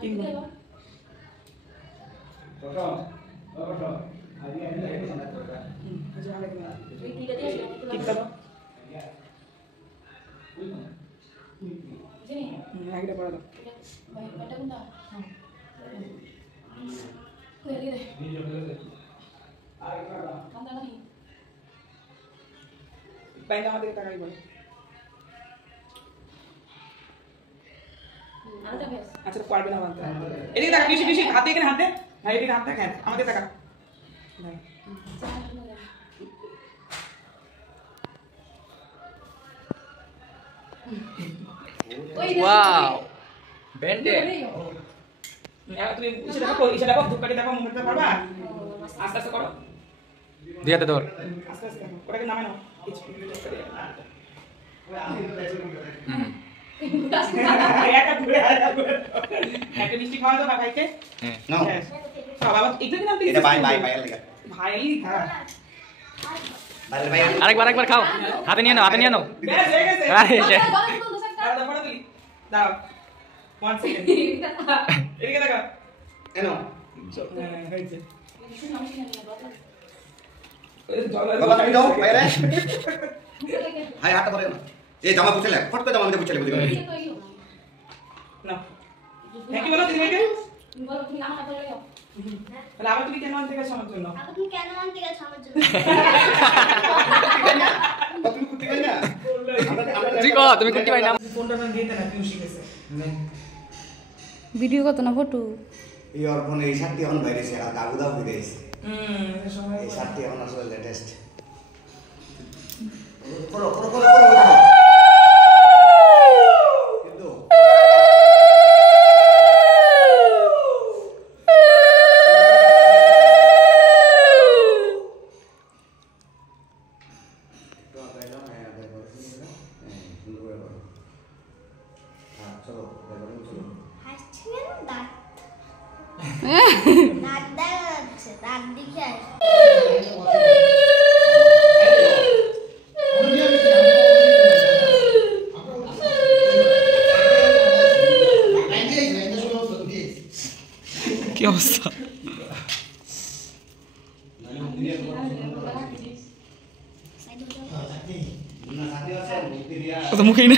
কিনবো আচ্ছা পারবে না বলতে এদিকে টাকা বেশি বেশি হাতে এখানে হাতে ভাই এদিকে হাত টাকা আমাদের টাকা ওয়াও বেন্টে তুমি ইসে দেখো ধূপকাঠি দেখো মুখটা পারবা আস্তে আস্তে করো দিয়াতে তোর আস্তে আস্তে ওটাকে নামে নাও কিছু একটা মিষ্টি খাওয়া দাও ভাইকে নাও বাবা একটু দিন আপনি এটা ভাই লাগা ভাই হ্যাঁ আরেকবার খাও হাতে নিয়ে নাও বেশ হয়ে গেছে দাও দাও 1 সেকেন্ড এদিকে দেখো এনো হয়েছে বাবা তুমি দাও বাইরে হাই হাতটা পরে না এই জামা পুছলে ফট করে জামা মধ্যে পুছলে বুঝি না থ্যাংক ইউ বলো দিদি ভাইকে বলো তুমি আমার হাতে লাগাও তাহলে আবার তুমি কেন আনতে গেছো আমার জন্য আবার তুমি কেন আনতে গেছো আমার জন্য তুমি কুত্তি কই না ঠিক তুমি কুত্তি ভাই না ফোনটা না দিতে না তুমি শিখেছে ভিডিও কত না ফটো এই ওর ফোনে এই শার্টটি এখন বাইরেছে আর দাগুদাও হয়ে গেছে এই সময় এই শার্টটি এখন আসলে লেটেস্ট করো কিন্তু দাঁত দেখাচ্ছে দাঁত দেখে কি অবস্থা তো মুখেই না